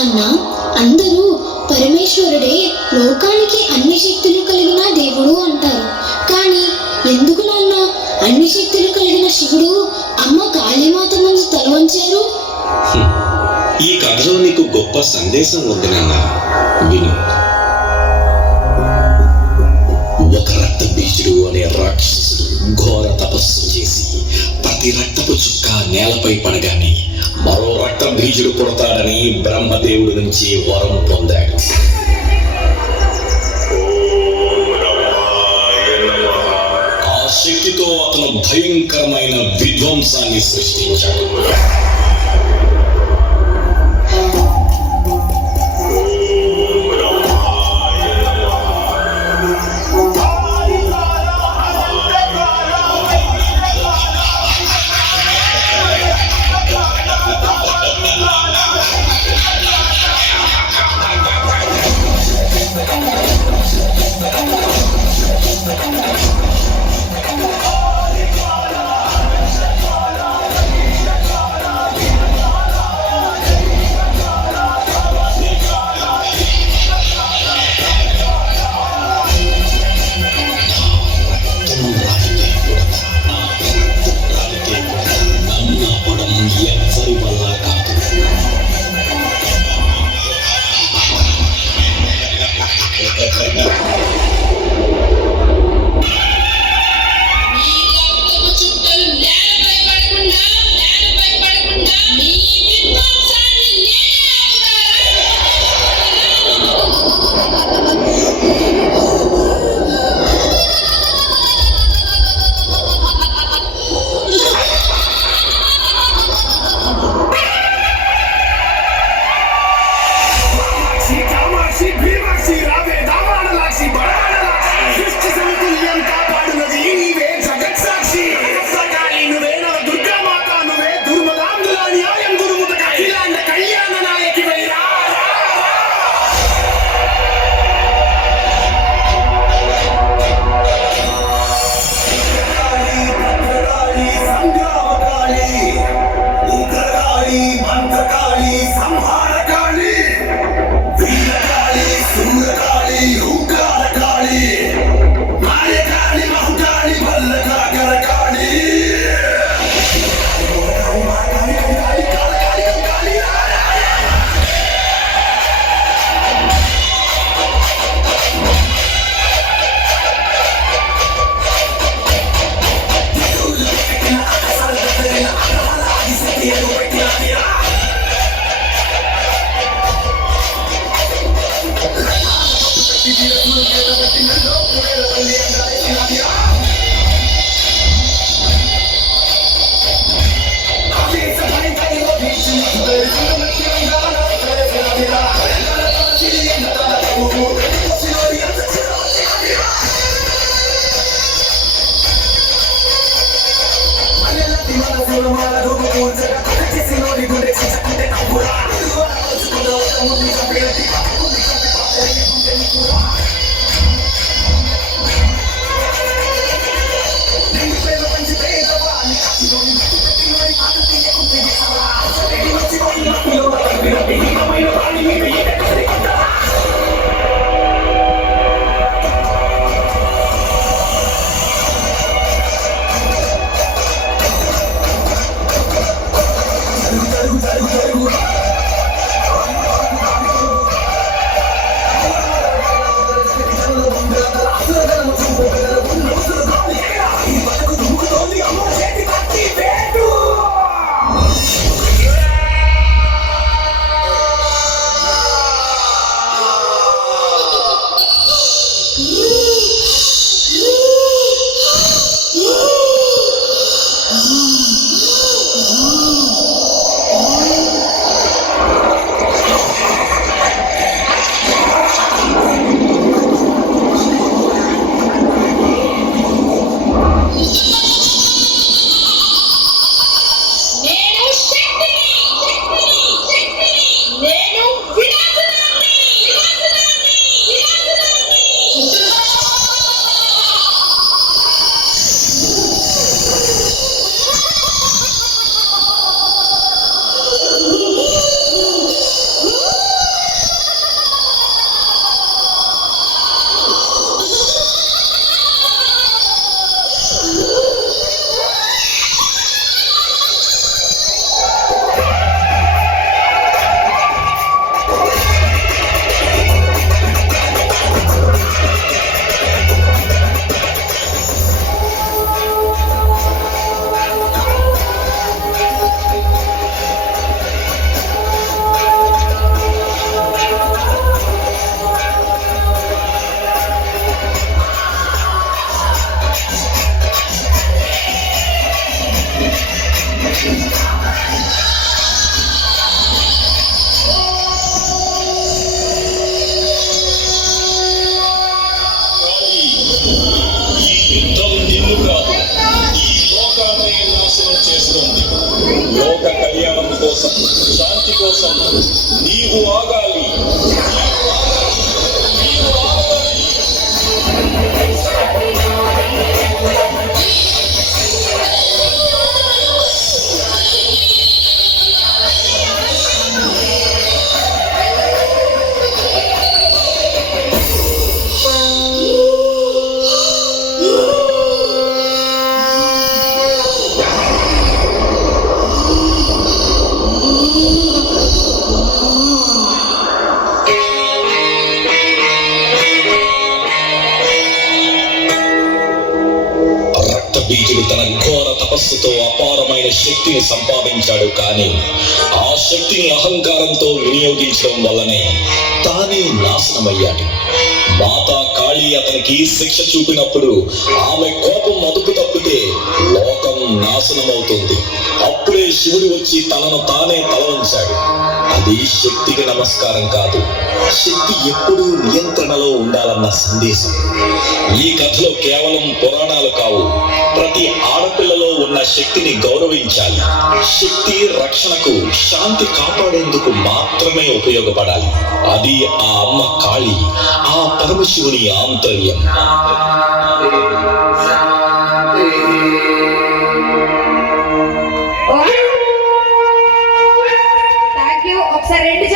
నాన్న, అందరూ పరమేశ్వరుడే లోకానికి అన్ని శక్తులు కలిగిన దేవుడు అంటారు. కానీ ఎందుకు నాన్న అన్ని శక్తులు కలిగిన శివుడు అమ్మ కాళీమాత ముందు తలవంచారు? ఈ కథలో నీకు గొప్ప సందేశం ఉంది నాన్న, విను. ఒక రక్త బీజుడు అనే రాక్షసుడు ఘోర తపస్సు చేసి ప్రతి రక్తపు చుక్క నేలపై పడగానే మరో రక్త బీజుడు పుడతాడని బ్రహ్మదేవుడి నుంచి వరం పొందాడు. ఆ శక్తితో అతను భయంకరమైన విధ్వంసాన్ని సృష్టించాడు. బీజుడు తన ఘోర తపస్సుతో అపారమైన శక్తిని సంపాదించాడు, కానీ ఆ శక్తిని అహంకారంతో వినియోగించడం వల్లనే తానే నాశనమయ్యాడు. మాతా కాళీ అతనికి శిక్ష చూపినప్పుడు ఆమె కోపం అదుపు తప్పితే లోకం నాశనమవుతుంది. అప్పుడే శివుడు వచ్చి తనను తానే తలవంచాడు. అది శక్తికి నమస్కారం కాదు, శక్తి ఎప్పుడూ నియంత్రణలో ఉండాలన్న సందేశం. ఈ కథలో కేవలం పురాణాలు కావు, ప్రతి ఆడపిల్లలో ఉన్న శక్తిని గౌరవించాలి. శక్తి రక్షణకు, శాంతి కాపాడేందుకు మాత్రమే ఉపయోగపడాలి. అది ఆ అమ్మ కాళీ, ఆ పరమశివుని ఆంతర్యం.